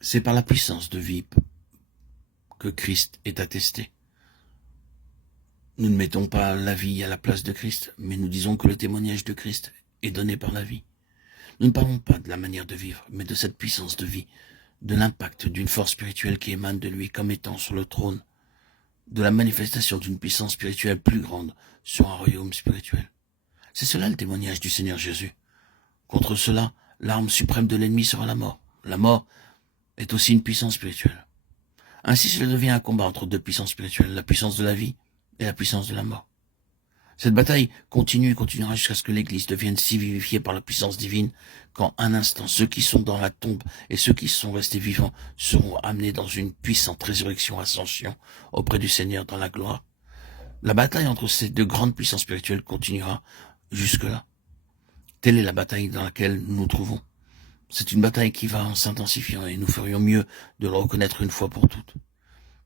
C'est par la puissance de vie que Christ est attesté. Nous ne mettons pas la vie à la place de Christ, mais nous disons que le témoignage de Christ est donné par la vie. Nous ne parlons pas de la manière de vivre, mais de cette puissance de vie, de l'impact d'une force spirituelle qui émane de lui comme étant sur le trône, de la manifestation d'une puissance spirituelle plus grande sur un royaume spirituel. C'est cela le témoignage du Seigneur Jésus. Contre cela, l'arme suprême de l'ennemi sera la mort. La mort est aussi une puissance spirituelle. Ainsi, cela devient un combat entre deux puissances spirituelles, la puissance de la vie et la puissance de la mort. Cette bataille continue et continuera jusqu'à ce que l'Église devienne si vivifiée par la puissance divine qu'en un instant, ceux qui sont dans la tombe et ceux qui sont restés vivants seront amenés dans une puissante résurrection, ascension auprès du Seigneur dans la gloire. La bataille entre ces deux grandes puissances spirituelles continuera jusque-là. Telle est la bataille dans laquelle nous nous trouvons. C'est une bataille qui va en s'intensifiant et nous ferions mieux de le reconnaître une fois pour toutes.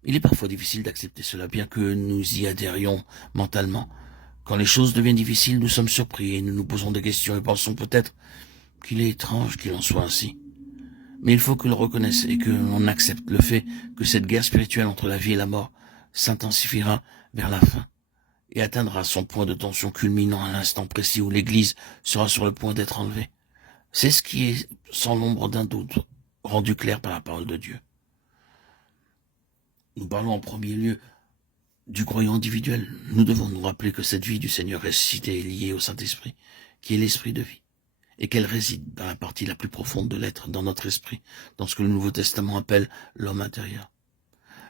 Il est parfois difficile d'accepter cela, bien que nous y adhérions mentalement. Quand les choses deviennent difficiles, nous sommes surpris et nous nous posons des questions et pensons peut-être qu'il est étrange qu'il en soit ainsi. Mais il faut que l'on reconnaisse et que l'on accepte le fait que cette guerre spirituelle entre la vie et la mort s'intensifiera vers la fin et atteindra son point de tension culminant à l'instant précis où l'Église sera sur le point d'être enlevée. C'est ce qui est, sans l'ombre d'un doute, rendu clair par la parole de Dieu. Nous parlons en premier lieu du croyant individuel. Nous devons nous rappeler que cette vie du Seigneur ressuscité est liée au Saint-Esprit, qui est l'esprit de vie, et qu'elle réside dans la partie la plus profonde de l'être, dans notre esprit, dans ce que le Nouveau Testament appelle l'homme intérieur.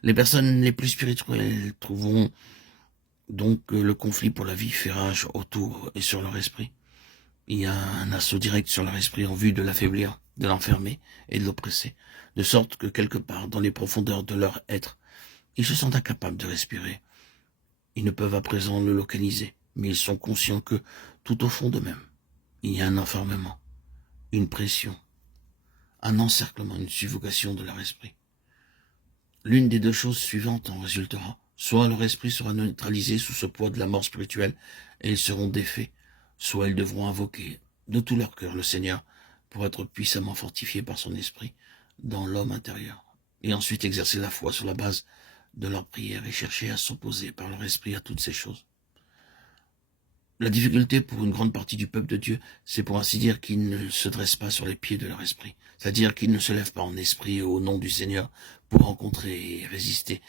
Les personnes les plus spirituelles trouveront donc que le conflit pour la vie fait rage autour et sur leur esprit. Il y a un assaut direct sur leur esprit en vue de l'affaiblir, de l'enfermer et de l'oppresser, de sorte que quelque part dans les profondeurs de leur être, ils se sentent incapables de respirer. Ils ne peuvent à présent le localiser, mais ils sont conscients que, tout au fond d'eux-mêmes, il y a un enfermement, une pression, un encerclement, une suffocation de leur esprit. L'une des deux choses suivantes en résultera. Soit leur esprit sera neutralisé sous ce poids de la mort spirituelle et ils seront défaits, soit ils devront invoquer de tout leur cœur le Seigneur pour être puissamment fortifiés par son esprit dans l'homme intérieur, et ensuite exercer la foi sur la base de leur prière et chercher à s'opposer par leur esprit à toutes ces choses. La difficulté pour une grande partie du peuple de Dieu, c'est pour ainsi dire qu'ils ne se dressent pas sur les pieds de leur esprit, c'est-à-dire qu'ils ne se lèvent pas en esprit au nom du Seigneur pour rencontrer et résister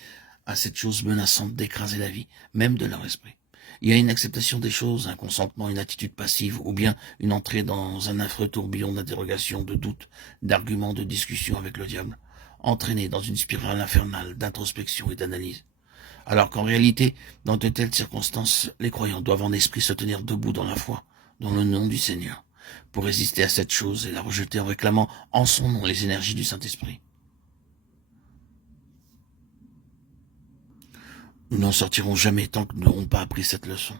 à cette chose menaçante d'écraser la vie, même de leur esprit. Il y a une acceptation des choses, un consentement, une attitude passive, ou bien une entrée dans un affreux tourbillon d'interrogations, de doutes, d'arguments, de discussions avec le diable, entraînés dans une spirale infernale d'introspection et d'analyse. Alors qu'en réalité, dans de telles circonstances, les croyants doivent en esprit se tenir debout dans la foi, dans le nom du Seigneur, pour résister à cette chose et la rejeter en réclamant en son nom les énergies du Saint-Esprit. Nous n'en sortirons jamais tant que nous n'aurons pas appris cette leçon.